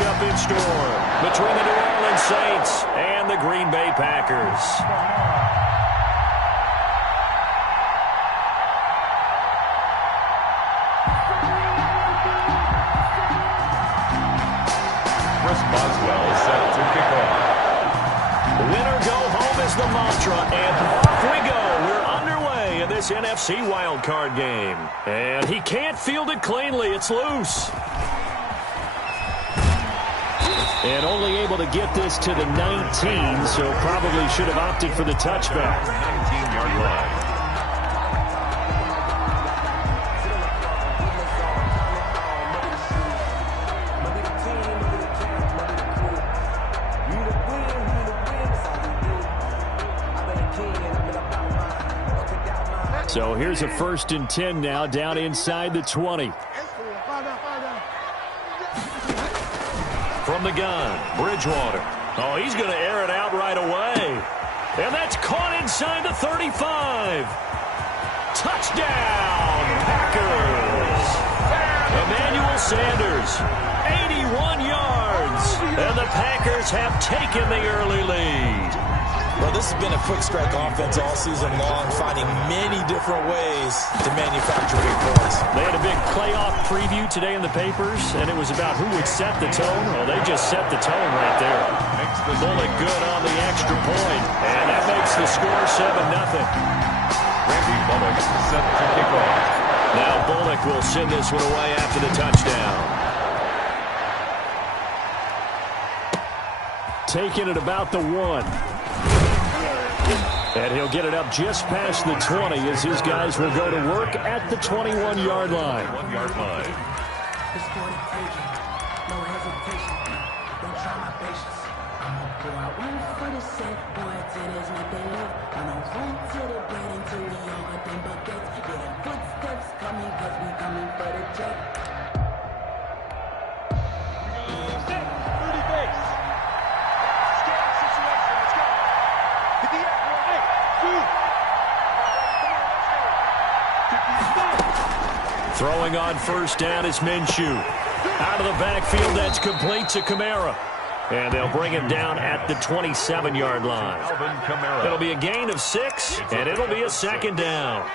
matchup in store between the New Orleans Saints and the Green Bay Packers. Boswell is set to kick off. Winner go home is the mantra, and off we go. We're underway in this NFC wildcard game. And he can't field it cleanly. It's loose. And only able to get this to the 19, so probably should have opted for the touchback. 19-yard line. So here's a 1st and 10 now, down inside the 20. From the gun, Bridgewater. Oh, he's going to air it out right away. And that's caught inside the 35. Touchdown, Packers. Emmanuel Sanders, 81 yards. And the Packers have taken the early lead. Well, this has been a quick strike offense all season long, finding many different ways to manufacture big plays. They had a big playoff preview today in the papers, and it was about who would set the tone. Well, they just set the tone right there. Bullock good on the extra point, and that makes the score 7-0. Randy Bullock set to kick off. Now Bullock will send this one away after the touchdown. Taking it about the 1. And he'll get it up just past the 20 as his guys will go to work at the 21-yard line. 1-yard line. Throwing on 1st down is Minshew. Out of the backfield, that's complete to Kamara. And they'll bring him down at the 27-yard line. It'll be a gain of 6, and it'll be a 2nd down.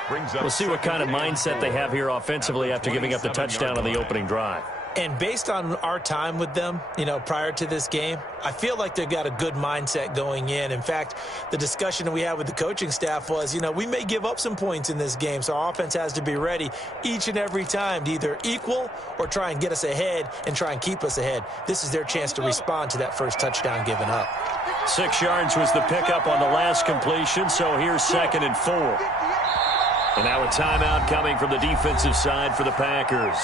We'll see what kind of mindset they have here offensively after giving up the touchdown on the opening drive. And based on our time with them, prior to this game, I feel like they've got a good mindset going in. In fact, the discussion that we had with the coaching staff was, we may give up some points in this game, so our offense has to be ready each and every time to either equal or try and get us ahead and try and keep us ahead. This is their chance to respond to that first touchdown given up. 6 yards was the pickup on the last completion, so here's 2nd and 4. And now a timeout coming from the defensive side for the Packers.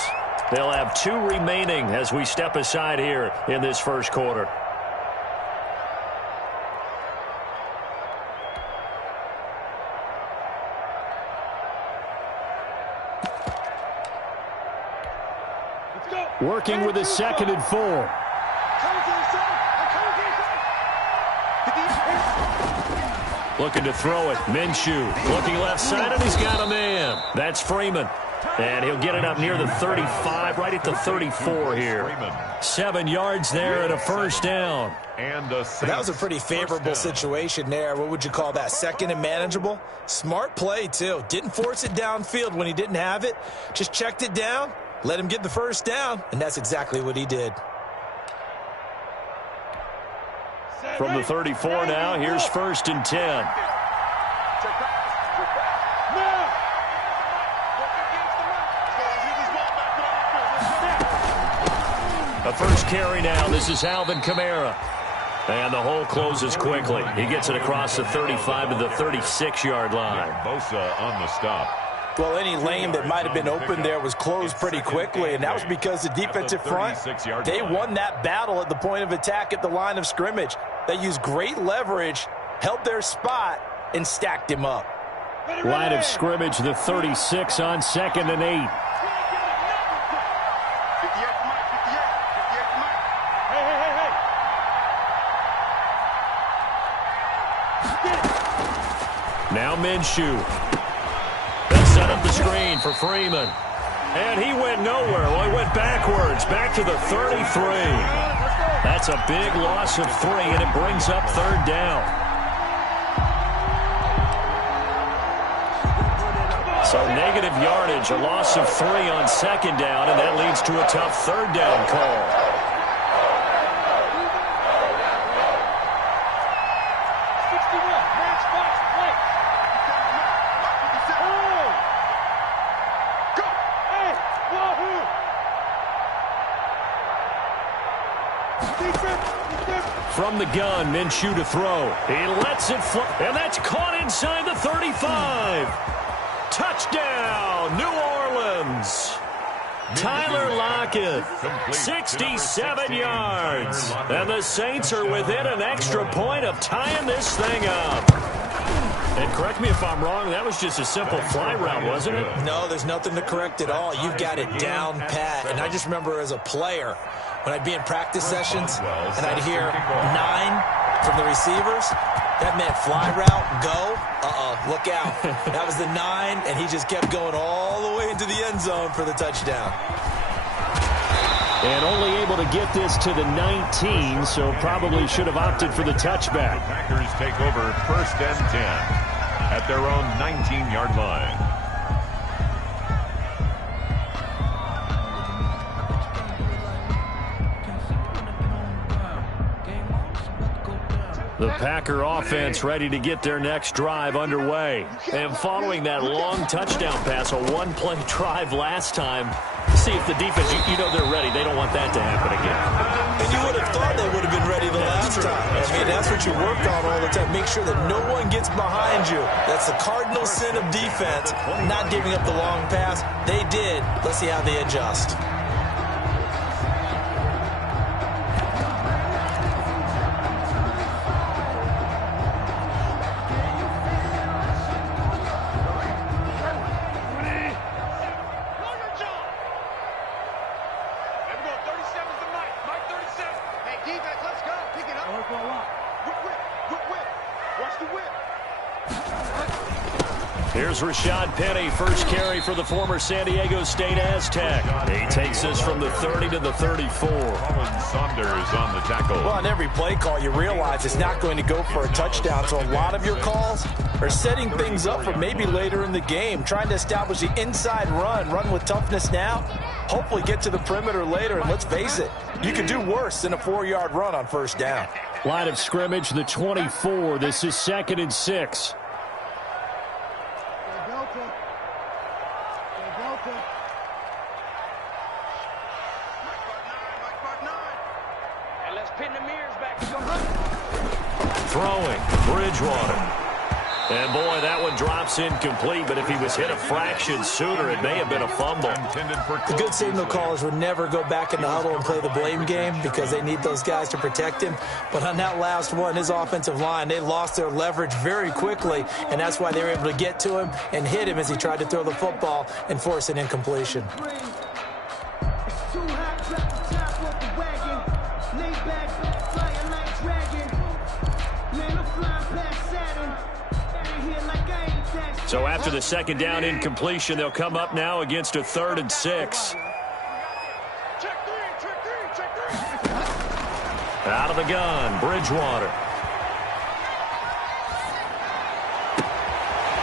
They'll have 2 remaining as we step aside here in this first quarter. Working with his 2nd and 4. Looking to throw it. Minshew looking left side, and he's got a man. That's Freeman. And he'll get it up near the 35, right at the 34 here. 7 yards there and a 1st down. That was a pretty favorable situation there. What would you call that? 2nd and manageable? Smart play, too. Didn't force it downfield when he didn't have it. Just checked it down, let him get the 1st down, and that's exactly what he did. From the 34 now, here's 1st and 10. A first carry now. This is Alvin Kamara. And the hole closes quickly. He gets it across the 35 to the 36-yard line. Bosa on the stop. Well, any lane that might have been open there was closed pretty quickly, and that was because the defensive front, they won that battle at the point of attack at the line of scrimmage. They used great leverage, held their spot, and stacked him up. Line of scrimmage, the 36 on 2nd and 8. Now Minshew. They'll set up the screen for Freeman. And he went nowhere. Well, he went backwards, back to the 33. That's a big loss of 3, and it brings up 3rd down. So negative yardage, a loss of 3 on 2nd down, and that leads to a tough 3rd down call. From the gun, Minshew to throw. He lets it fly, and that's caught inside the 35. Touchdown, New Orleans. Tyler Lockett, 67 yards. And the Saints are within an extra point of tying this thing up. And correct me if I'm wrong, that was just a simple fly route, wasn't it? No, there's nothing to correct at all. You've got it down pat. And I just remember as a player, when I'd be in practice sessions and I'd hear 9 from the receivers, that meant fly route, go, look out. That was the 9, and he just kept going all the way into the end zone for the touchdown. And only able to get this to the 19, so probably should have opted for the touchback. Packers take over 1st and 10 at their own 19-yard line. The Packer offense ready to get their next drive underway. And following that long touchdown pass, a one-play drive last time, see if the defense, you know they're ready. They don't want that to happen again. And you would have thought they would have been ready the last time. I mean, that's what you work on all the time. Make sure that no one gets behind you. That's the cardinal sin of defense, not giving up the long pass. They did. Let's see how they adjust. Here's Rashad Penny, first carry for the former San Diego State Aztec. He takes us from the 30 to the 34. Colin Saunders on the tackle. Well, on every play call, you realize it's not going to go for a touchdown. So a lot of your calls are setting things up for maybe later in the game, trying to establish the inside run with toughness now, hopefully get to the perimeter later. And let's face it, you could do worse than a 4-yard run on 1st down. Line of scrimmage, the 24. This is 2nd and 6. Throwing, Bridgewater. And boy, that one drops incomplete, but if he was hit a fraction sooner, it may have been a fumble. The good signal callers would never go back in the huddle and play the blame game because they need those guys to protect him. But on that last one, his offensive line, they lost their leverage very quickly, and that's why they were able to get to him and hit him as he tried to throw the football and force an incompletion. So after the 2nd down incompletion, they'll come up now against a 3rd and 6. Out of the gun, Bridgewater.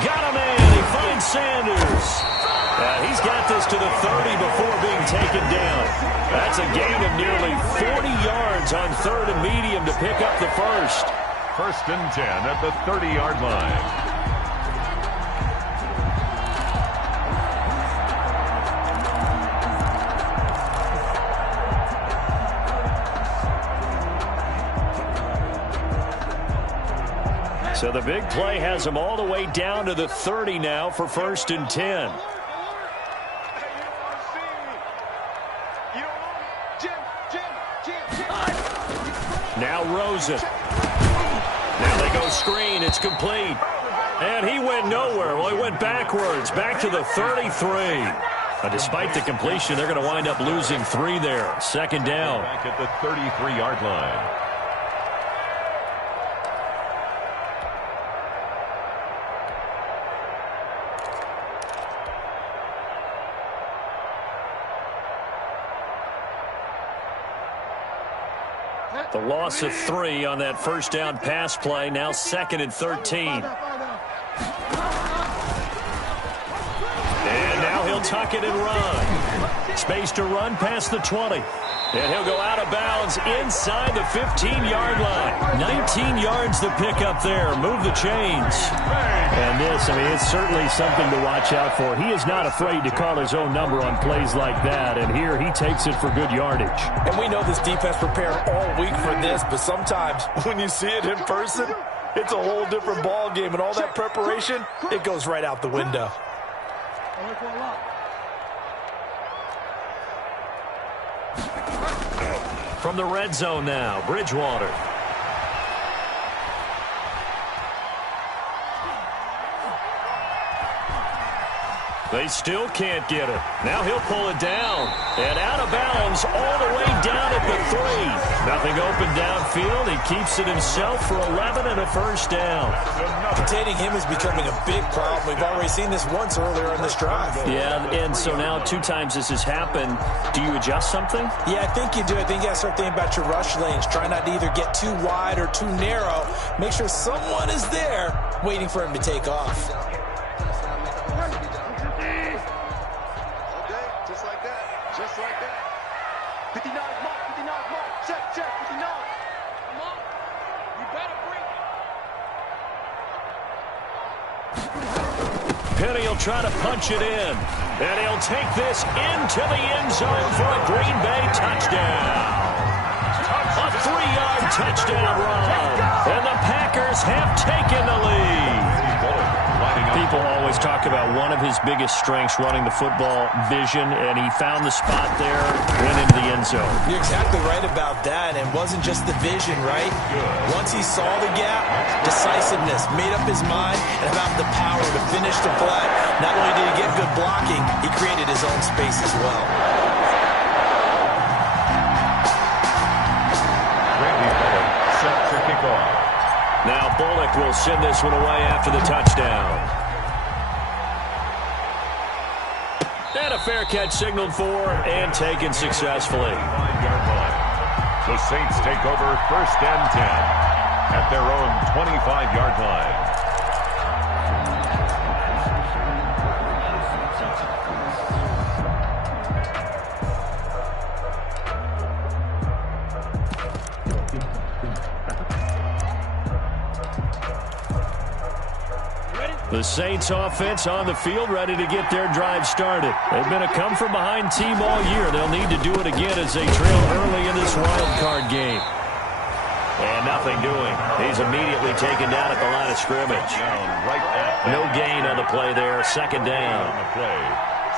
Got a man. He finds Sanders. He's got this to the 30 before being taken down. That's a gain of nearly 40 yards on 3rd and medium to pick up the first. 1st and 10 at the 30-yard line. So the big play has them all the way down to the 30 now for 1st and 10. Now Rosen. Now they go screen. It's complete. And he went nowhere. Well, he went backwards. Back to the 33. Despite the completion, they're going to wind up losing 3 there. 2nd down. Back at the 33-yard line. The loss of 3 on that first down pass play. Now 2nd and 13. And now he'll tuck it and run. Space to run past the 20. And he'll go out of bounds inside the 15-yard line. 19 yards to pick up there. Move the chains. And this, I mean, it's certainly something to watch out for. He is not afraid to call his own number on plays like that. And here he takes it for good yardage. And we know this defense prepared all week for this, but sometimes when you see it in person, it's a whole different ball game. And all that preparation, it goes right out the window. From the red zone now, Bridgewater. They still can't get it. Now he'll pull it down. And out of bounds all the way down at the 3. Nothing open downfield. He keeps it himself for 11 and a first down. Containing him is becoming a big problem. We've already seen this once earlier in this drive. Yeah, and so now 2 times this has happened. Do you adjust something? Yeah, I think you do. I think you got to start thinking about your rush lanes. Try not to either get too wide or too narrow. Make sure someone is there waiting for him to take off. Penny will try to punch it in. And he'll take this into the end zone for a Green Bay touchdown. A 3-yard touchdown run. And the Packers have taken the lead. People always talk about one of his biggest strengths, running the football, vision, and he found the spot there, went into the end zone. You're exactly right about that, and it wasn't just the vision, right? Once he saw the gap, decisiveness, made up his mind, and about the power to finish the play. Not only did he get good blocking, he created his own space as well. Set to kick off. Now Bullock will send this one away after the touchdown. And a fair catch signaled for and taken successfully. The Saints take over 1st and 10 at their own 25-yard line. The Saints offense on the field, ready to get their drive started. They've been a come-from-behind team all year. They'll need to do it again as they trail early in this wild card game. And nothing doing. He's immediately taken down at the line of scrimmage. No gain on the play there. 2nd down.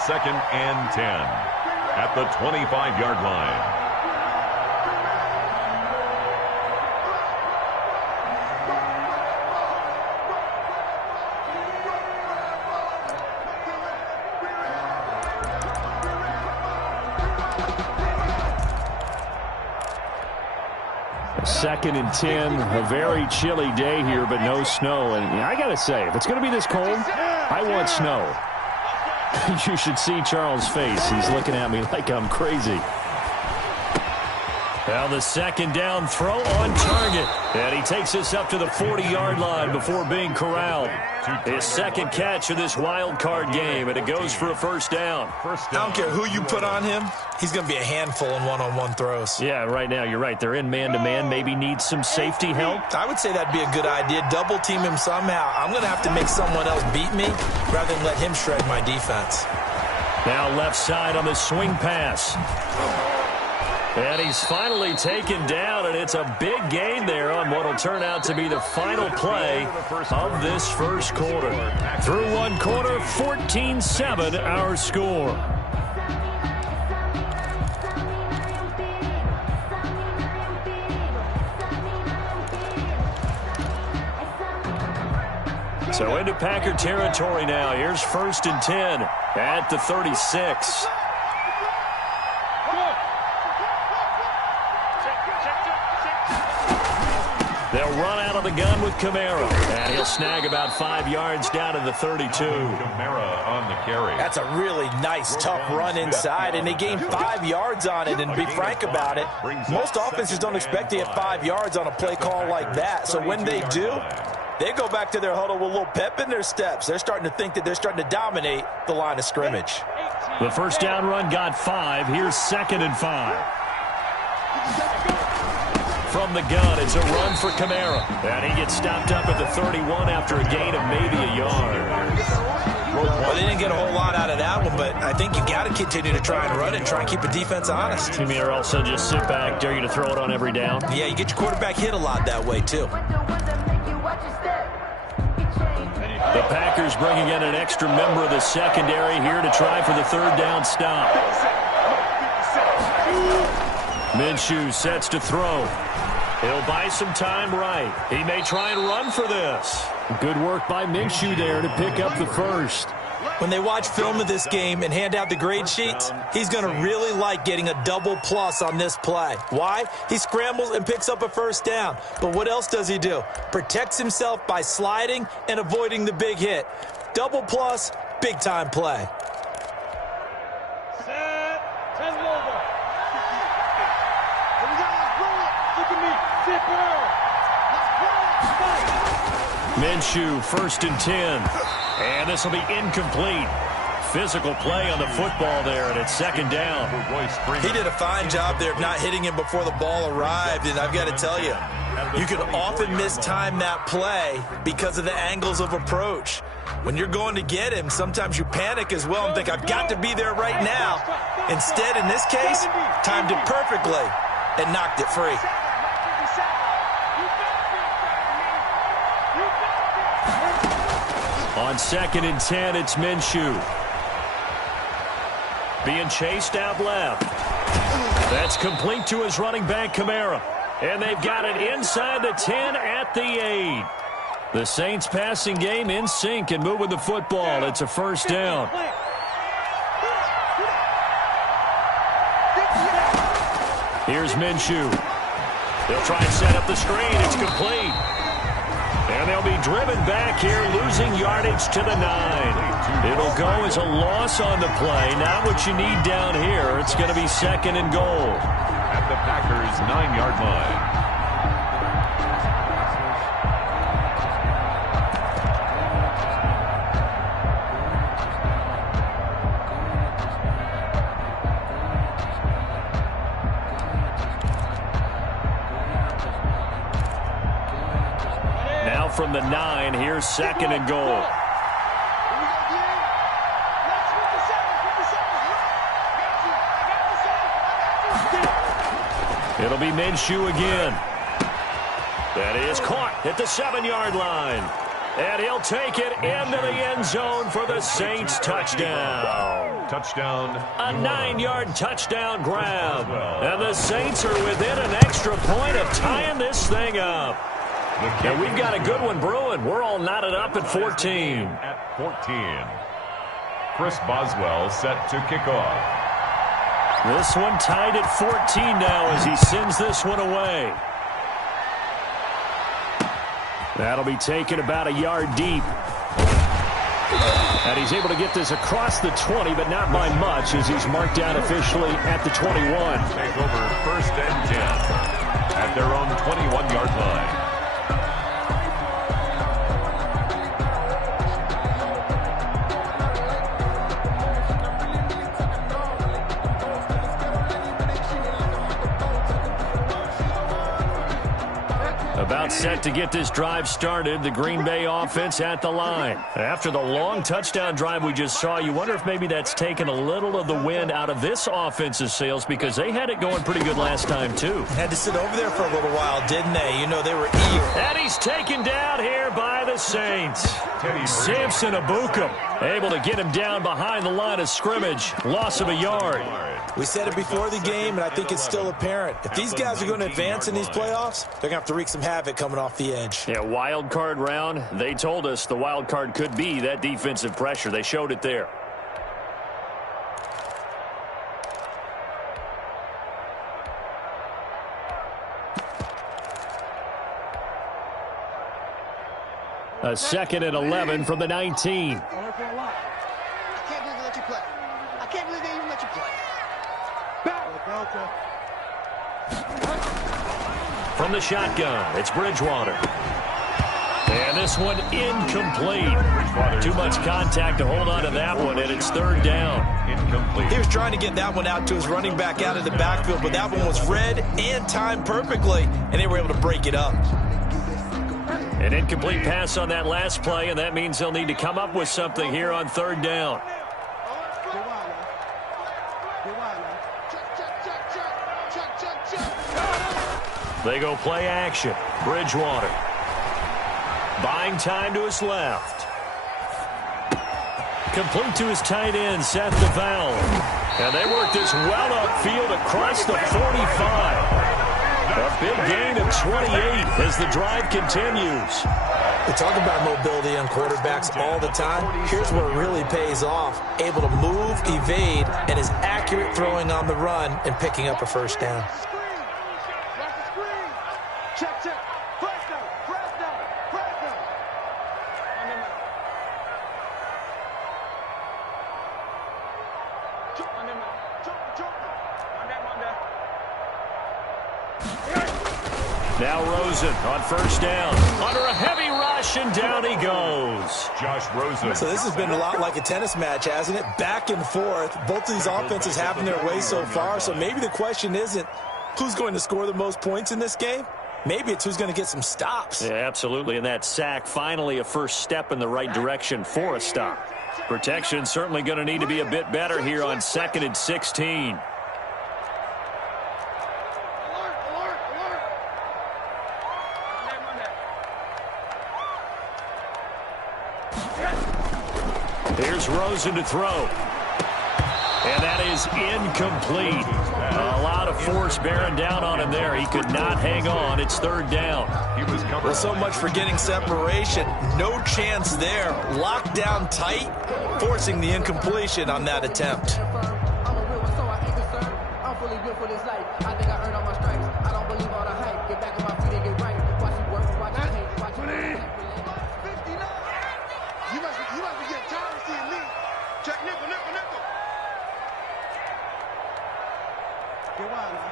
2nd and 10 at the 25-yard line. Second and 10, a very chilly day here, but no snow. And I got to say, if it's going to be this cold, I want snow. You should see Charles' face. He's looking at me like I'm crazy. Well, the 2nd down throw on target. And he takes us up to the 40-yard line before being corralled. His 2nd catch of this wild card game, and it goes for a 1st down. I don't care who you put on him. He's going to be a handful in one-on-one throws. Yeah, right now, you're right. They're in man-to-man. Maybe need some safety help. I would say that'd be a good idea. Double team him somehow. I'm going to have to make someone else beat me rather than let him shred my defense. Now left side on the swing pass. And he's finally taken down, and it's a big gain there on what will turn out to be the final play of this first quarter. Through one quarter, 14-7 our score. So into Packer territory now. Here's 1st and 10 at the 36. They'll run out of the gun with Kamara. And he'll snag about 5 yards down to the 32. Kamara on the carry. That's a really nice, tough run inside, and they gained 5 yards on it. And to be frank about it, most offenses don't expect to get 5 yards on a play call like that. So when they do, they go back to their huddle with a little pep in their steps. They're starting to think that they're starting to dominate the line of scrimmage. The first down run got 5. Here's 2nd and 5. From the gun, it's a run for Kamara. And he gets stopped up at the 31 after a gain of maybe a yard. Well, they didn't get a whole lot out of that one, but I think you got to continue to try and run it and try and keep the defense honest. You mean, or also just sit back, dare you to throw it on every down? Yeah, you get your quarterback hit a lot that way, too. The Packers bringing in an extra member of the secondary here to try for the 3rd down stop. Minshew sets to throw. He'll buy some time right. He may try and run for this. Good work by Minshew there to pick up the first. When they watch film of this game and hand out the grade sheets, he's going to really like getting a double plus on this play. Why? He scrambles and picks up a first down. But what else does he do? Protects himself by sliding and avoiding the big hit. Double plus, big-time play. Set. 10 over. Look at me. Minshew, 1st and 10. And this will be incomplete. Physical play on the football there, and it's 2nd down. He did a fine job there of not hitting him before the ball arrived, and I've got to tell you, you can often mistime that play because of the angles of approach. When you're going to get him, sometimes you panic as well and think, I've got to be there right now. Instead, in this case, timed it perfectly and knocked it free. On 2nd and 10, it's Minshew. Being chased out left. That's complete to his running back, Kamara. And they've got it inside the 10 at the 8. The Saints passing game in sync and moving the football. It's a 1st down. Here's Minshew. They'll try and set up the screen. It's complete. And they'll be driven back here, losing yardage to the 9. It'll go as a loss on the play. Not what you need down here. It's going to be 2nd and goal. At the Packers' 9-yard line. From the 9, here's 2nd and goal. It'll be Minshew again. That is caught at the 7-yard line. And he'll take it into the end zone for the Saints touchdown. Touchdown. A 9-yard touchdown grab. And the Saints are within an extra point of tying this thing up. And we've got a good one brewing. We're all knotted up at 14. At 14. Chris Boswell set to kick off. This one tied at 14 now as he sends this one away. That'll be taken about a yard deep. And he's able to get this across the 20, but not by much as he's marked down officially at the 21. Take over 1st and 10 at their own 21-yard line. About set to get this drive started. The Green Bay offense at the line. After the long touchdown drive we just saw, you wonder if maybe that's taken a little of the wind out of this offense's sails because they had it going pretty good last time, too. Had to sit over there for a little while, didn't they? You know, they were eager. And he's taken down here by the Saints. Samson Abukum able to get him down behind the line of scrimmage. Loss of a yard. We said it before the game, and I think it's still apparent. If these guys are going to advance in these playoffs, they're going to have to wreak some havoc coming off the edge. Yeah, wild card round. They told us the wild card could be that defensive pressure. They showed it there. A 2nd and 11 from the 19. I can't believe they let you play. I can't believe they even let you play. From the shotgun, it's Bridgewater. And this one incomplete. Too much contact to hold on to that one, and it's 3rd down. He was trying to get that one out to his running back out of the backfield, but that one was read and timed perfectly, and they were able to break it up. An incomplete pass on that last play, and that means they'll need to come up with something here on 3rd down. They go play action. Bridgewater. Buying time to his left. Complete to his tight end, Seth DeVal. And they work this well upfield across the 45. A big gain of 28 as the drive continues. We talk about mobility on quarterbacks all the time. Here's where it really pays off. Able to move, evade, and is accurate throwing on the run and picking up a 1st down. Check, check. Press down, press down, press down. Now Rosen on 1st down. Under a heavy rush, and down he goes. Josh Rosen. So this has been a lot like a tennis match, hasn't it? Back and forth. Both of these offenses having their way so far. So maybe the question isn't who's going to score the most points in this game. Maybe it's who's going to get some stops. Yeah, absolutely. And that sack, finally a first step in the right direction for a stop. Protection certainly going to need to be a bit better here on 2nd and 16. Here's Rosen to throw. And that is incomplete. A lot of force bearing down on him there. He could not hang on. It's 3rd down. Well, so much for getting separation. No chance there. Locked down tight, forcing the incompletion on that attempt. You must be getting tired of seeing me. Check nickel, nickel, nickel. Get wild now.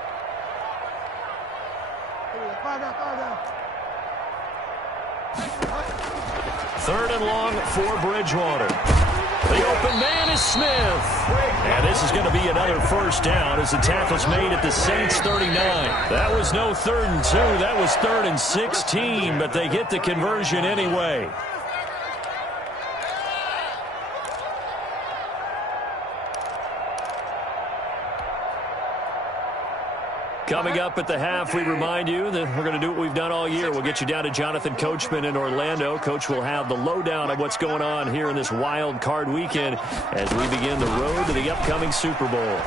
Fire down, fire down. 3rd and long for Bridgewater. The open man is Smith. And this is going to be another 1st down as the tackle's made at the Saints 39. That was no 3rd and 2. That was 3rd and 16, but they get the conversion anyway. Coming up at the half, we remind you that we're going to do what we've done all year. We'll get you down to Jonathan Coachman in Orlando. Coach will have the lowdown of what's going on here in this wild card weekend as we begin the road to the upcoming Super Bowl.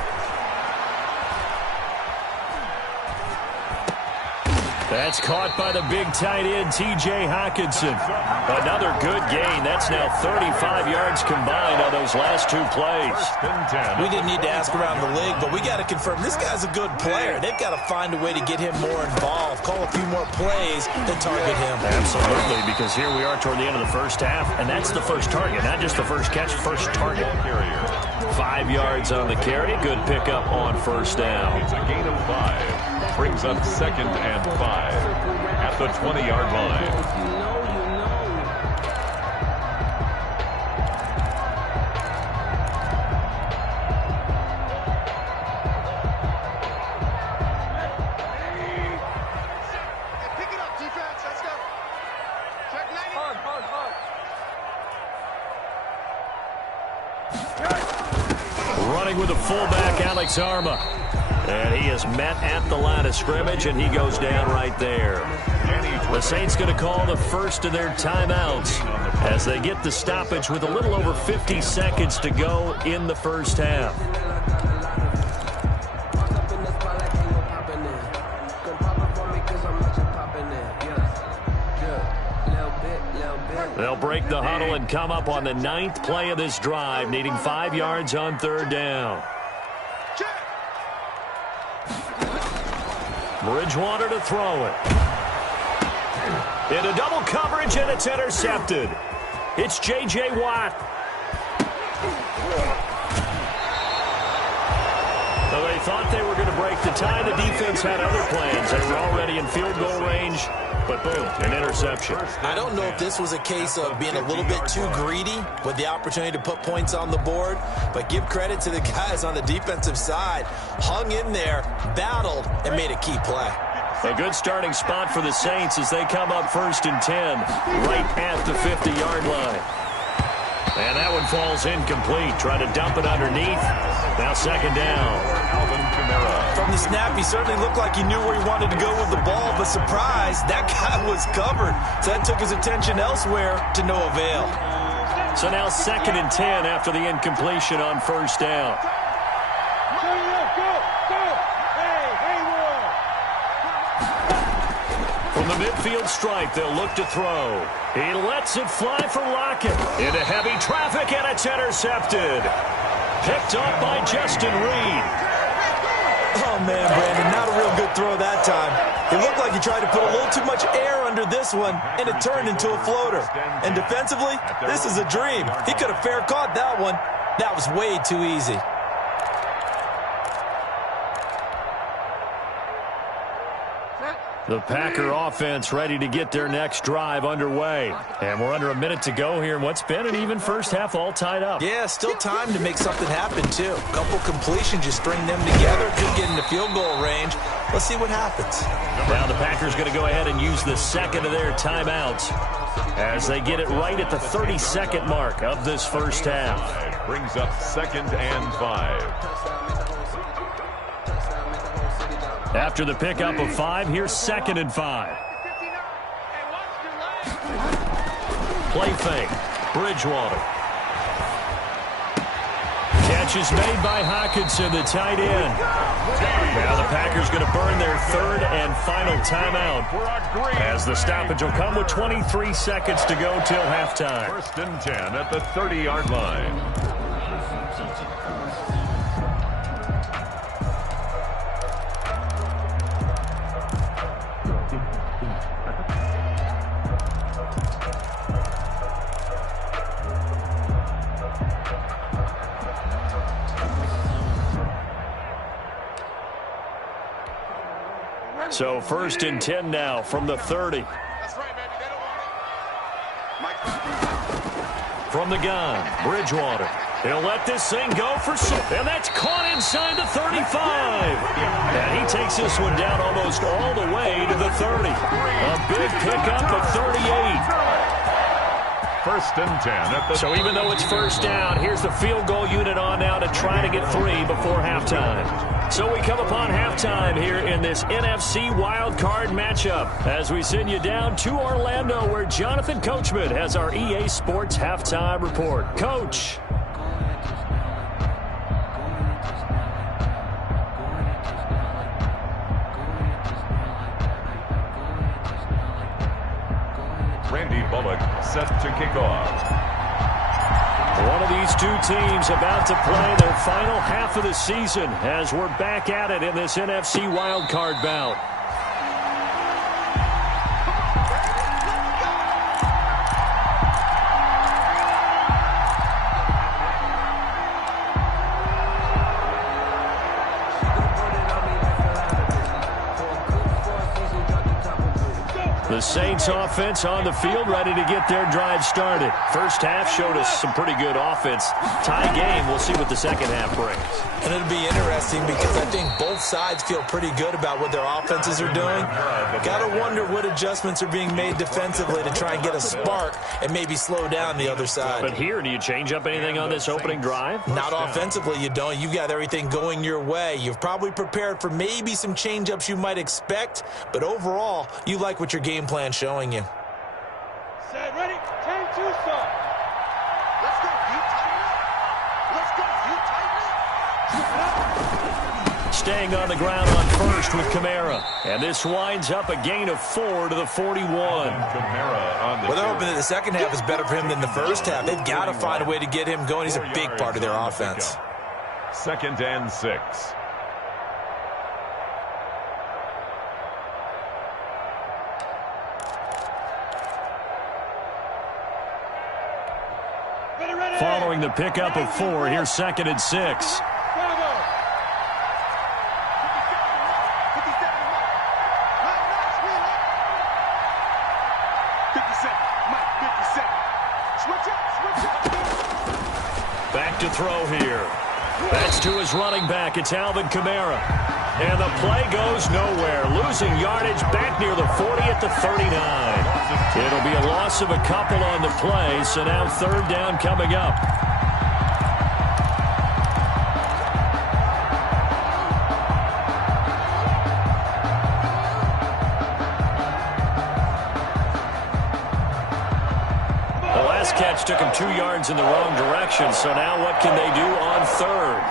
That's caught by the big tight end, T.J. Hockenson. Another good gain. That's now 35 yards combined on those last 2 plays. We didn't need to ask around the league, but we got to confirm this guy's a good player. They've got to find a way to get him more involved, call a few more plays to target him. Absolutely, because here we are toward the end of the 1st half, and that's the first target, not just the first catch, first target. 5 yards on the carry. Good pickup on 1st down. It's a gain of 5. Brings up 2nd and 5 at the 20-yard line. Pick it up, defense. Let's go. Check 90. Hard. Running with the fullback, Alex Arma. And he is met at the line of scrimmage, and he goes down right there. The Saints going to call the first of their timeouts as they get the stoppage with a little over 50 seconds to go in the 1st half. They'll break the huddle and come up on the 9th play of this drive, needing 5 yards on 3rd down. Bridgewater to throw it. Into double coverage, and it's intercepted. It's J.J. Watt. So they thought they were going to break the tie. The defense had other plans. They were already in field goal range, but boom, an interception. I don't know if this was a case of being a little bit too greedy with the opportunity to put points on the board, but give credit to the guys on the defensive side. Hung in there, battled, and made a key play. A good starting spot for the Saints as they come up 1st and 10, right at the 50-yard line. And that one falls incomplete. Trying to dump it underneath. Now 2nd down. From the snap, he certainly looked like he knew where he wanted to go with the ball, but surprise, that guy was covered. So that took his attention elsewhere to no avail. So now 2nd and 10 after the incompletion on 1st down. From the midfield stripe, they'll look to throw. He lets it fly for Lockett. Into heavy traffic, and it's intercepted. Picked up by Justin Reed. Oh, man, Brandon, not a real good throw that time. It looked like he tried to put a little too much air under this one, and it turned into a floater. And defensively, this is a dream. He could have fair caught that one. That was way too easy. The Packer offense ready to get their next drive underway. And we're under a minute to go here in what's been an even first half, all tied up. Yeah, still time to make something happen, too. A couple completions, just string them together, could get into field goal range. Let's see what happens. Now the Packers going to go ahead and use the second of their timeouts as they get it right at the 32nd mark of this first half. Brings up 2nd and 5. After the pickup of 5, here's 2nd and 5. Play fake. Bridgewater. Catch is made by Hockenson, the tight end. Now the Packers going to burn their 3rd and final timeout as the stoppage will come with 23 seconds to go till halftime. 1st and 10 at the 30-yard line. So 1st and 10 now from the 30. That's right, baby. They don't want it. From the gun, Bridgewater. He'll let this thing go for some, and that's caught inside the 35. And he takes this one down almost all the way to the 30. A big pickup of 38. 1st and 10 at the So even though it's 1st down, here's the field goal unit on now to try to get 3 before halftime. So we come upon halftime here in this NFC Wild Card matchup as we send you down to Orlando where Jonathan Coachman has our EA Sports Halftime Report. Coach. Randy Bullock set to kick off. One of these two teams about to play their final half of the season as we're back at it in this NFC wildcard bout. The Saints offense on the field ready to get their drive started. First half showed us some pretty good offense. Tie game. We'll see what the second half brings. And it'll be interesting because I think both sides feel pretty good about what their offenses are doing. Got to wonder what adjustments are being made defensively to try and get a spark and maybe slow down the other side. But here, do you change up anything on this opening drive? Not offensively, you don't. You've got everything going your way. You've probably prepared for maybe some change-ups you might expect, but overall, you like what your game plan showing you. Set, ready, 10-2 start. Let's go, you tighten up. Let's go, you tighten up. Staying on the ground on first with Kamara. And this winds up a gain of 4 to the 41. Kamara on the Well, they're hoping that the second half is better for him than the first half. They've got to find a way to get him going. He's a big part of their offense. 2nd and 6. Following the pickup of 4, here's 2nd and 6. Back to throw here. That's to his running back. It's Alvin Kamara. And the play goes nowhere. Losing yardage back near the 40 at the 39. It'll be a loss of a couple on the play, so now 3rd down coming up. The last catch took him 2 yards in the wrong direction, so now what can they do on 3rd?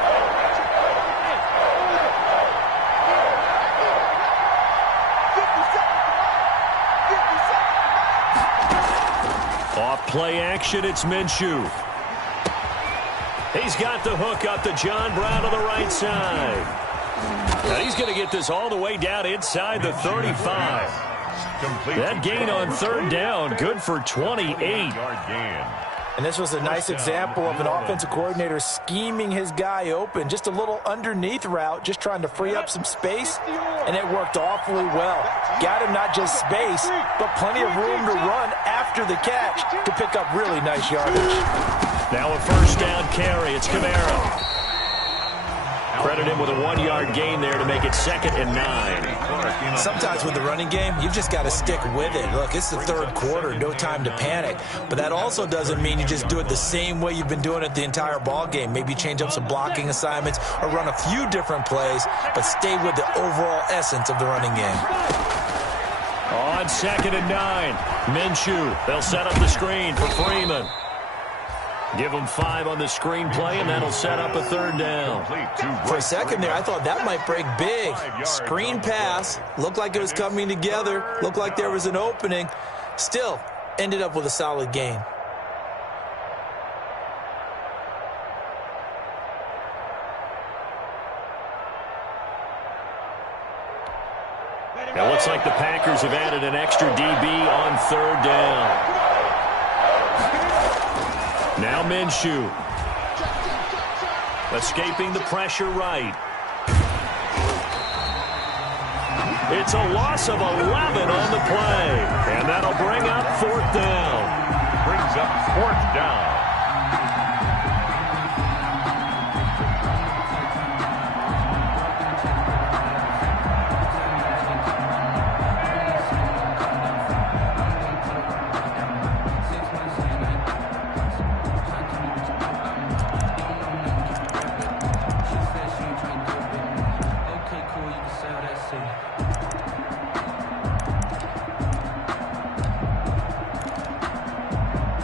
Off play action, it's Minshew. He's got the hook up to John Brown to the right side. Now he's going to get this all the way down inside the 35. That gain on 3rd down, good for 28. And this was a nice example of an offensive coordinator scheming his guy open. Just a little underneath route, just trying to free up some space, and it worked awfully well. Got him not just space, but plenty of room to run after the catch to pick up really nice yardage. Now a 1st down carry. It's Kamara. Credit him with a 1-yard gain there to make it 2nd and 9. Sometimes with the running game, you've just got to stick with it. Look, it's the 3rd quarter, no time to panic. But that also doesn't mean you just do it the same way you've been doing it the entire ball game. Maybe change up some blocking assignments or run a few different plays, but stay with the overall essence of the running game. On 2nd and 9, Minshew. They'll set up the screen for Freeman. Give him 5 on the screenplay, and that'll set up a 3rd down. For a second there, I thought that might break big. Screen pass. Looked like it was coming together. Looked like there was an opening. Still, ended up with a solid gain. It looks like the Packers have added an extra DB on 3rd down. Now Minshew. Escaping the pressure right. It's a loss of 11 on the play. And that'll bring up 4th down. Brings up 4th down.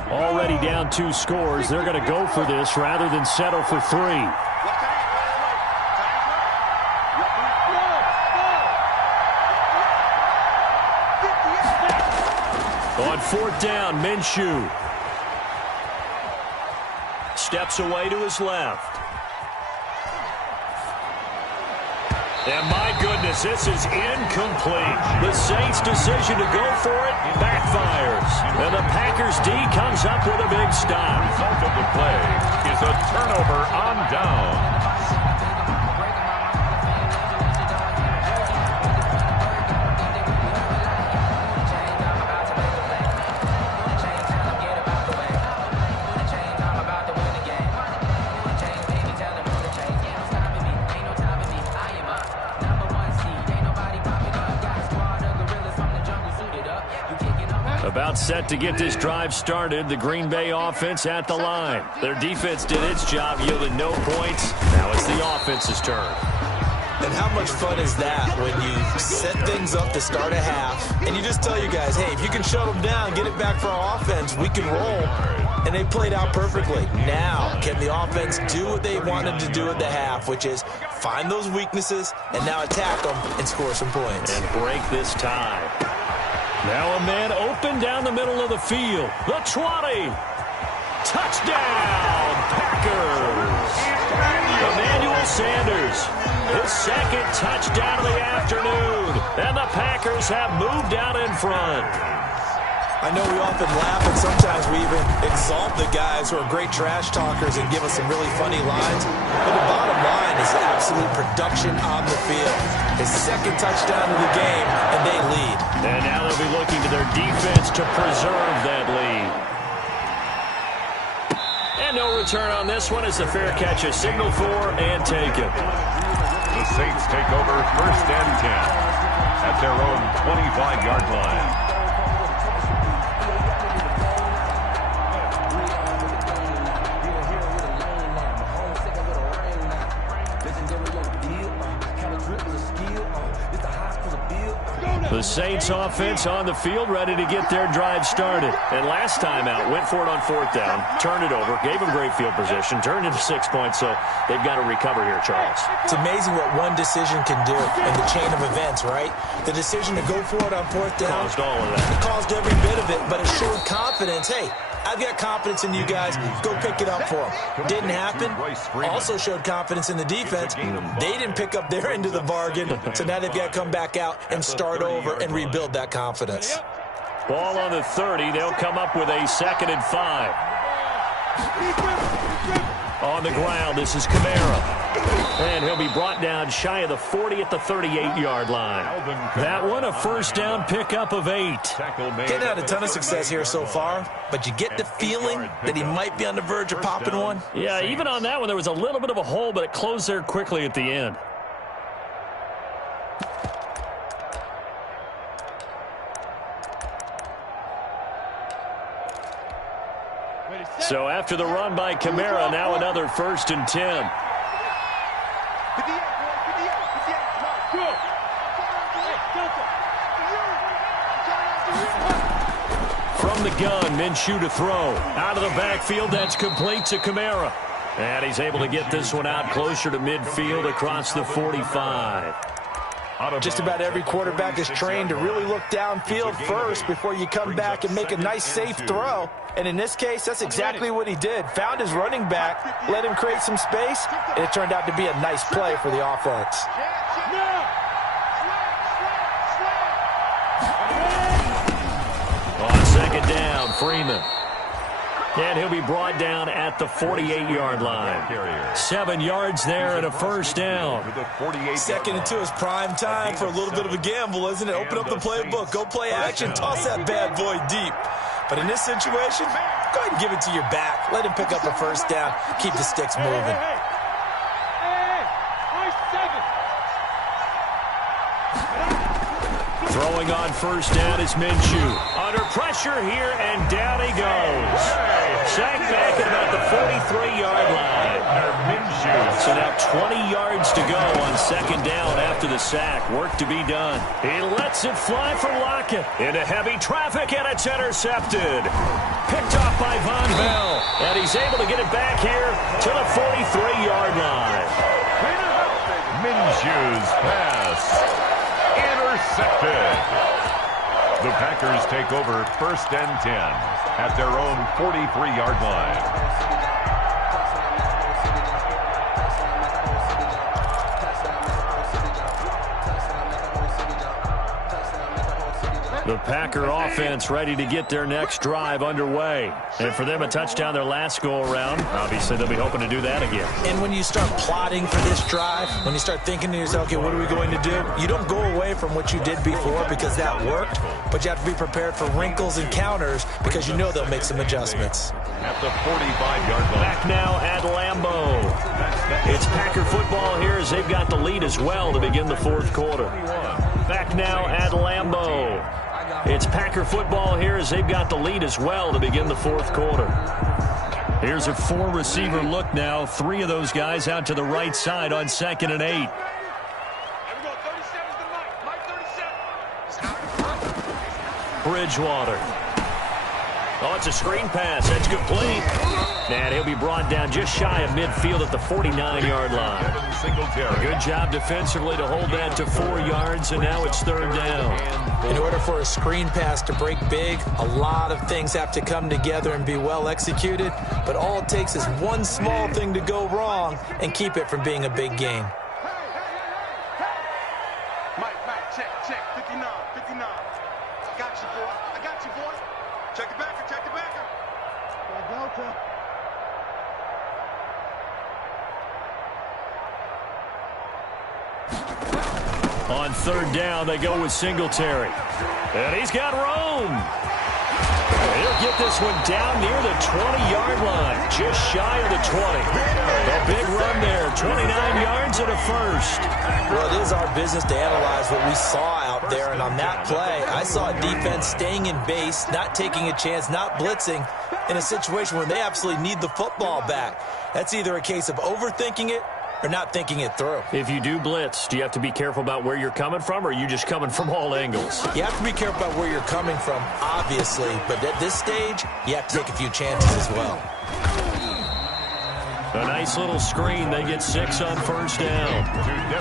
Already down 2 scores. They're going to go for this rather than settle for 3. On 4th down, Minshew steps away to his left. And my goodness, this is incomplete. The Saints' decision to go for it backfires. And the Packers' D comes up with a big stop. The result of the play is a turnover on down. About set to get this drive started. The Green Bay offense at the line. Their defense did its job, yielded no points. Now it's the offense's turn. And how much fun is that when you set things up to start a half and you just tell your guys, hey, if you can shut them down, get it back for our offense, we can roll. And they played out perfectly. Now, can the offense do what they wanted to do at the half, which is find those weaknesses and now attack them and score some points. And break this tie. Now a man open down the middle of the field. The 20. Touchdown, Packers. Emmanuel Sanders, his 2nd touchdown of the afternoon. And the Packers have moved out in front. I know we often laugh, and sometimes we even exalt the guys who are great trash talkers and give us some really funny lines. But the bottom line is absolute production on the field. His second touchdown of the game, and they lead. And now they'll be looking to their defense to preserve that lead. And no return on this one as the fair catch is signaled for and taken. The Saints take over 1st and 10 at their own 25-yard line. The Saints offense on the field, ready to get their drive started. And last time out, went for it on 4th down, turned it over, gave them great field position, turned into 6 points, so they've got to recover here, Charles. It's amazing what one decision can do in the chain of events, right? The decision to go for it on 4th down. Caused all of that. It caused every bit of it, but it showed confidence. Hey, I've got confidence in you guys. Go pick it up for them. Didn't happen. Also showed confidence in the defense. They didn't pick up their end of the bargain, so now they've got to come back out and start over and rebuild that confidence. Ball on the 30. They'll come up with a 2nd and 5. On the ground, this is Kamara. And he'll be brought down shy of the 40 at the 38-yard line. That one, a 1st down pickup of 8. Getting had a ton of success here so far, but you get the feeling that he might be on the verge of popping one. Yeah, even on that one, there was a little bit of a hole, but it closed there quickly at the end. So after the run by Kamara, now another 1st and 10. From the gun, Minshew to throw. Out of the backfield, that's complete to Kamara. And he's able to get this one out closer to midfield across the 45. Just about every quarterback is trained to really look downfield first before you come back and make a nice, safe throw. And in this case, that's exactly what he did. Found his running back, let him create some space, and it turned out to be a nice play for the offense. On 2nd down, Freeman. And he'll be brought down at the 48-yard line. 7 yards there and a 1st down. 2nd and 2 is prime time for a little bit of a gamble, isn't it? Open up the playbook, go play action, toss that bad boy deep. But in this situation, go ahead and give it to your back. Let him pick up a 1st down. Keep the sticks moving. Throwing on 1st down is Minshew. Under pressure here, and down he goes. Sacked back at about the 43-yard line. So now 20 yards to go on 2nd down after the sack. Work to be done. He lets it fly for Lockett. Into heavy traffic, and it's intercepted. Picked off by Von Bell. And he's able to get it back here to the 43-yard line. Minshew's pass. Intercepted. The Packers take over 1st and 10 at their own 43-yard line. The Packer offense ready to get their next drive underway. And for them, a touchdown their last go-around. Obviously, they'll be hoping to do that again. And when you start plotting for this drive, when you start thinking to yourself, okay, what are we going to do? You don't go away from what you did before because that worked, but you have to be prepared for wrinkles and counters because you know they'll make some adjustments. At the 45-yard line. Back now at Lambeau. It's Packer football here as they've got the lead as well to begin the 4th quarter. Back now at Lambeau. It's Packer football here as they've got the lead as well to begin the 4th quarter. Here's a 4-receiver look now. 3 of those guys out to the right side on 2nd and 8. Bridgewater. Oh, it's a screen pass. That's complete. And he'll be brought down just shy of midfield at the 49-yard line. Good job defensively to hold that to 4 yards, and now it's 3rd down. In order for a screen pass to break big, a lot of things have to come together and be well executed, but all it takes is one small thing to go wrong and keep it from being a big gain. Mike, check, 59. I got you, boy. Check the backer, check the backer. Delta. On third down, they go with Singletary. And he's got room. He'll get this one down near the 20-yard line, just shy of the 20. A big run there, 29 yards and a first. Well, it is our business to analyze what we saw out there, and on that play, I saw a defense staying in base, not taking a chance, not blitzing, in a situation where they absolutely need the football back. That's either a case of overthinking it or not thinking it through. If you do blitz, do you have to be careful about where you're coming from, or are you just coming from all angles? You have to be careful about where you're coming from, obviously, but at this stage, you have to take a few chances as well. A nice little screen. They get 6 on first down.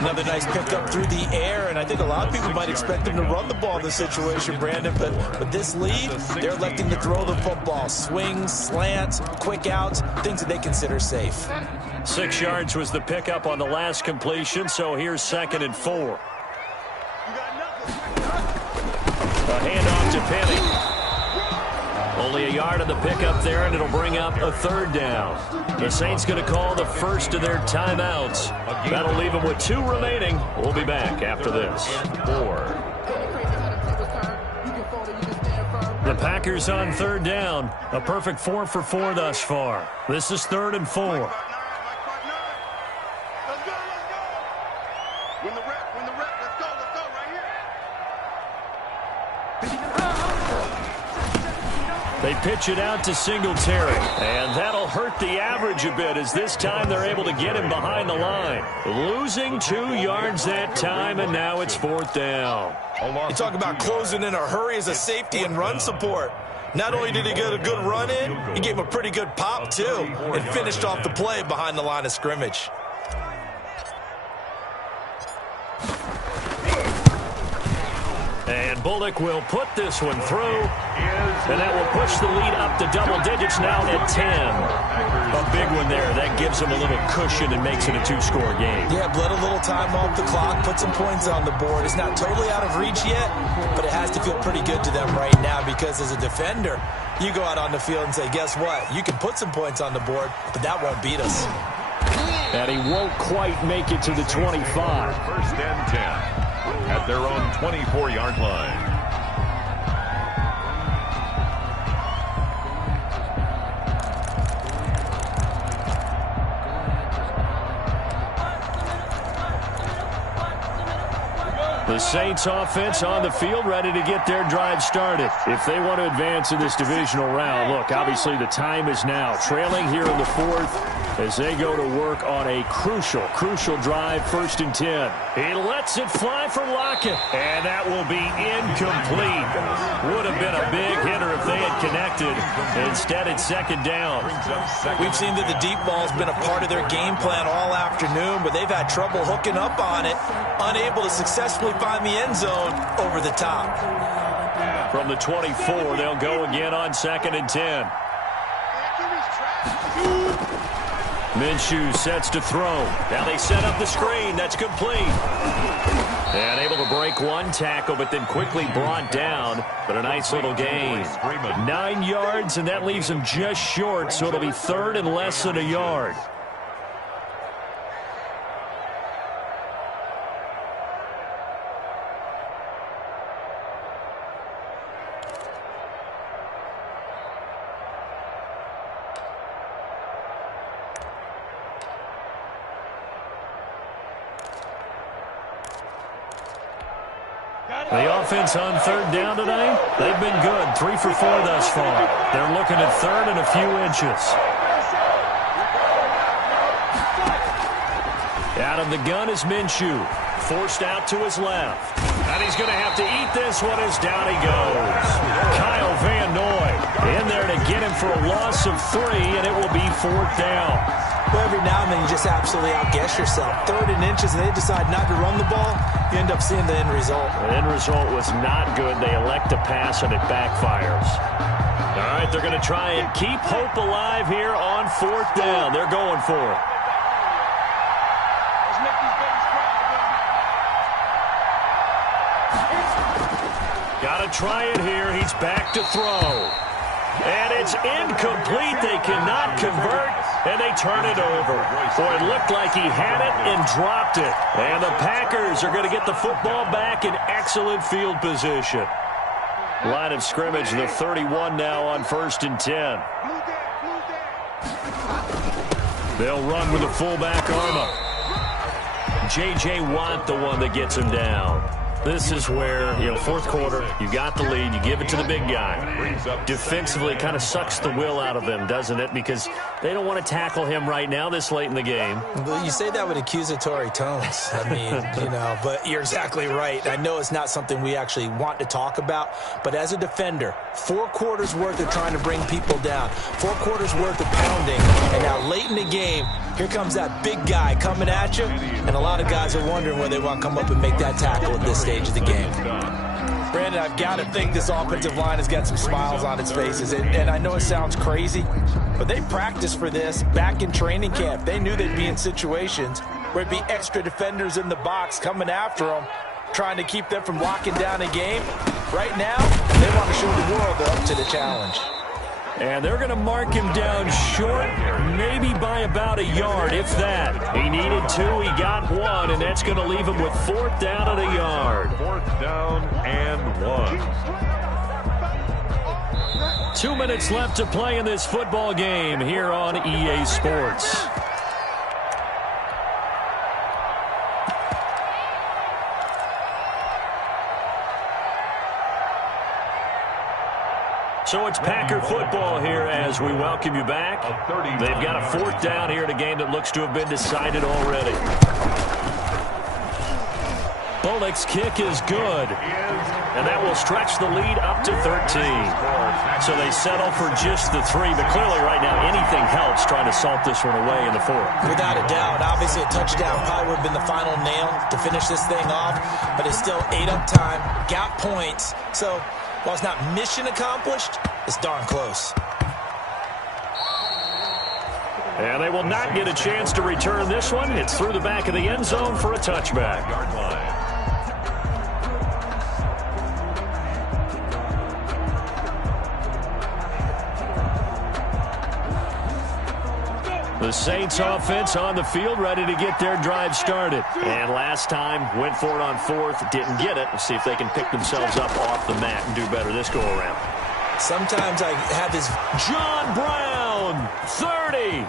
Another nice pickup through the air, and I think a lot of people might expect them to run the ball in this situation, Brandon, but with this lead, they're electing to throw the football. Swings, slants, quick outs, things that they consider safe. 6 yards was the pickup on the last completion, so here's 2nd and 4. A handoff to Penny. Only a yard on the pickup there, and it'll bring up a 3rd down. The Saints going to call the first of their timeouts. That'll leave them with 2 remaining. We'll be back after this. 4. The Packers on 3rd down. A perfect 4 for 4 thus far. This is 3rd and 4. Let's go. Win the rep, let's go right here. They pitch it out to Singletary, and that'll hurt the average a bit as this time they're able to get him behind the line. Losing 2 yards that time, and now it's 4th down. You talk about closing in a hurry as a safety and run support. Not only did he get a good run in, he gave him a pretty good pop, too, and finished off the play behind the line of scrimmage. And Bullock will put this one through, and that will push the lead up to double digits now at 10. A big one there. That gives them a little cushion and makes it a 2-score game. Yeah, bled a little time off the clock, put some points on the board. It's not totally out of reach yet, but it has to feel pretty good to them right now because as a defender, you go out on the field and say, guess what? You can put some points on the board, but that won't beat us. And he won't quite make it to the 25. 1st and 10. At their own 24-yard line. The Saints offense on the field ready to get their drive started. If they want to advance in this divisional round, look, obviously the time is now. Trailing here in the 4th as they go to work on a crucial drive, 1st and 10. He lets it fly for Lockett, and that will be incomplete. Would have been a big hitter if they had connected. Instead, it's 2nd down. We've seen that the deep ball's been a part of their game plan all afternoon, but they've had trouble hooking up on it, unable to successfully find the end zone over the top. From the 24, they'll go again on 2nd and 10. Minshew sets to throw. Now they set up the screen. That's complete. And able to break one tackle, but then quickly brought down. But a nice little gain. 9 yards, and that leaves him just short, so it'll be 3rd and less than a yard. The offense on 3rd down tonight, they've been good. 3 for 4 thus far. They're looking at 3rd and a few inches. Out of the gun is Minshew. Forced out to his left. And he's going to have to eat this one as down he goes. Kyle Van Noy in there to get him for a loss of 3, and it will be 4th down. Well, every now and then you just absolutely outguess yourself. 3rd and inches, and they decide not to run the ball. You end up seeing the end result. The end result was not good. They elect to pass, and it backfires. All right, they're going to try and keep hope alive here on 4th down. They're going for it. Let's make these babies cry, baby. Got to try it here. He's back to throw. And it's incomplete. They cannot convert, and they turn it over. Boy, it looked like he had it and dropped it. And the Packers are going to get the football back in excellent field position. Line of scrimmage, the 31 now on 1st and 10. They'll run with the fullback arm up. J.J. Watt, the one that gets him down. This is where, fourth quarter, you got the lead, you give it to the big guy. Defensively, it kind of sucks the will out of them, doesn't it? Because they don't want to tackle him right now this late in the game. Well, you say that with accusatory tones. I mean, but you're exactly right. I know it's not something we actually want to talk about, but as a defender, 4 quarters worth of trying to bring people down, 4 quarters worth of pounding, and now late in the game, here comes that big guy coming at you, and a lot of guys are wondering whether they want to come up and make that tackle at this stage of the game. Brandon, I've got to think this offensive line has got some smiles on its faces, and I know it sounds crazy, but they practiced for this back in training camp. They knew they'd be in situations where it'd be extra defenders in the box coming after them, trying to keep them from locking down a game. Right now, they want to show the world they're up to the challenge. And they're going to mark him down short, maybe by about a yard, if that. He needed 2, he got 1, and that's going to leave him with 4th down and a yard. 4th down and 1. 2 minutes left to play in this football game here on EA Sports. So it's Packer football here as we welcome you back. They've got a 4th down here in a game that looks to have been decided already. Bullock's kick is good, and that will stretch the lead up to 13. So they settle for just the 3, but clearly right now anything helps trying to salt this one away in the 4th. Without a doubt. Obviously a touchdown probably would have been the final nail to finish this thing off, but it's still 8 up time, got points. So while it's not mission accomplished, it's darn close. And they will not get a chance to return this one. It's through the back of the end zone for a touchback. Yard line. The Saints offense on the field, ready to get their drive started. And last time, went for it on 4th, didn't get it. Let's see if they can pick themselves up off the mat and do better this go-around. Sometimes I have this. John Brown, 30.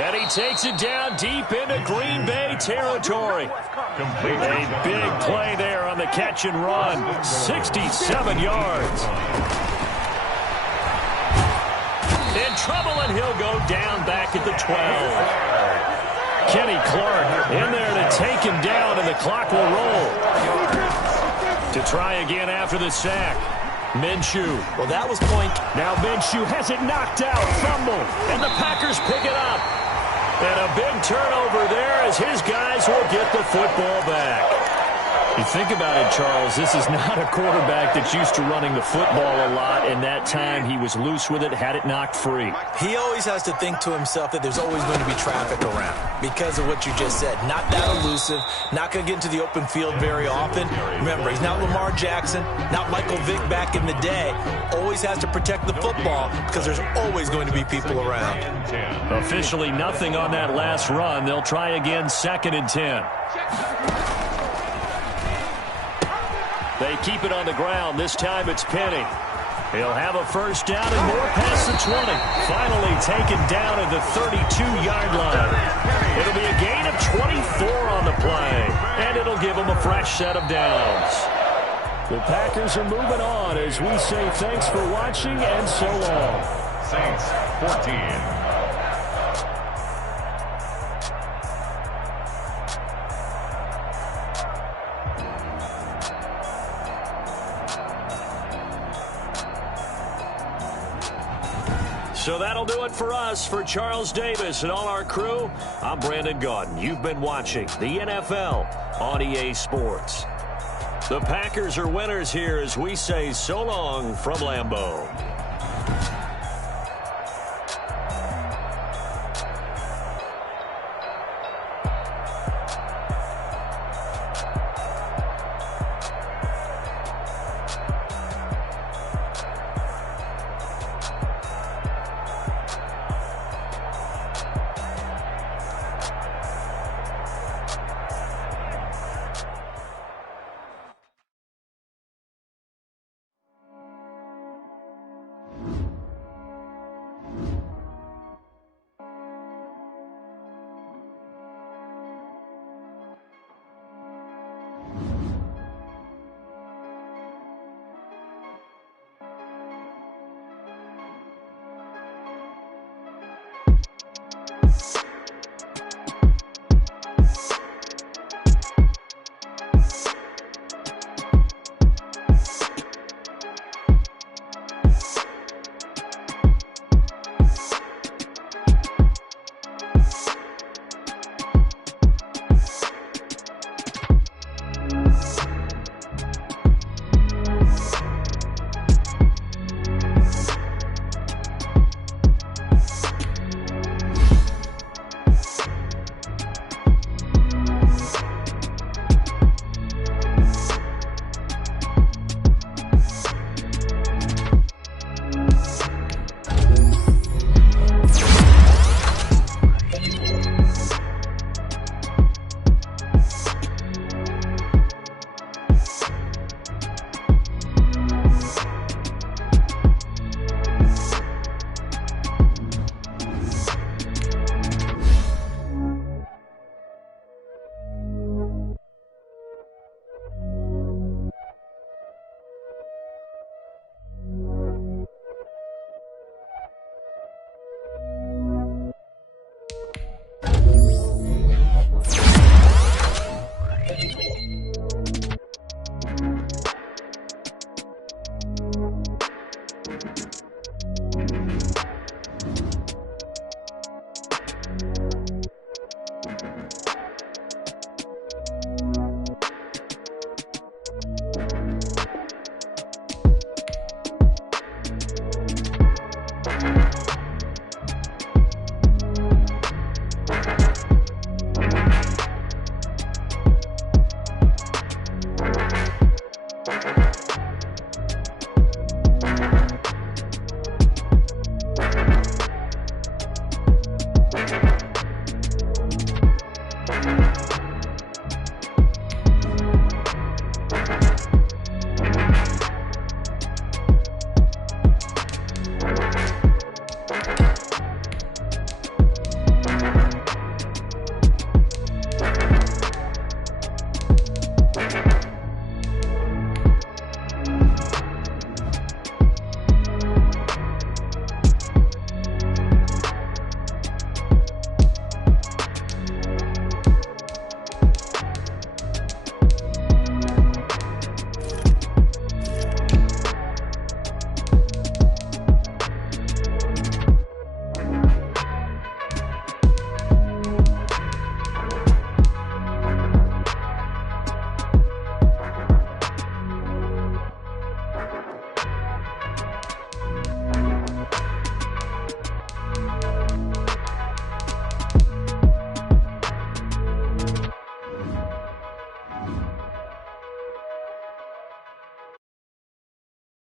And he takes it down deep into Green Bay territory. A big play there on the catch and run. 67 yards. In trouble, and he'll go down back at the 12. Kenny Clark in there to take him down, and the clock will roll. To try again after the sack. Minshew. Well, that was point. Now Minshew has it knocked out, fumble, and the Packers pick it up. And a big turnover there as his guys will get the football back. You think about it, Charles, this is not a quarterback that's used to running the football a lot, and that time he was loose with it, had it knocked free. He always has to think to himself that there's always going to be traffic around because of what you just said. Not that elusive, not going to get into the open field very often. Remember, he's not Lamar Jackson, not Michael Vick back in the day. Always has to protect the football because there's always going to be people around. Officially nothing on that last run. They'll try again, 2nd and 10. They keep it on the ground. This time it's Penny. He'll have a 1st down and more past the 20. Finally taken down at the 32-yard line. It'll be a gain of 24 on the play, and it'll give them a fresh set of downs. The Packers are moving on as we say thanks for watching and so long. Saints 14. So that'll do it for us. For Charles Davis and all our crew, I'm Brandon Gaudin. You've been watching the NFL on EA Sports. The Packers are winners here as we say so long from Lambeau.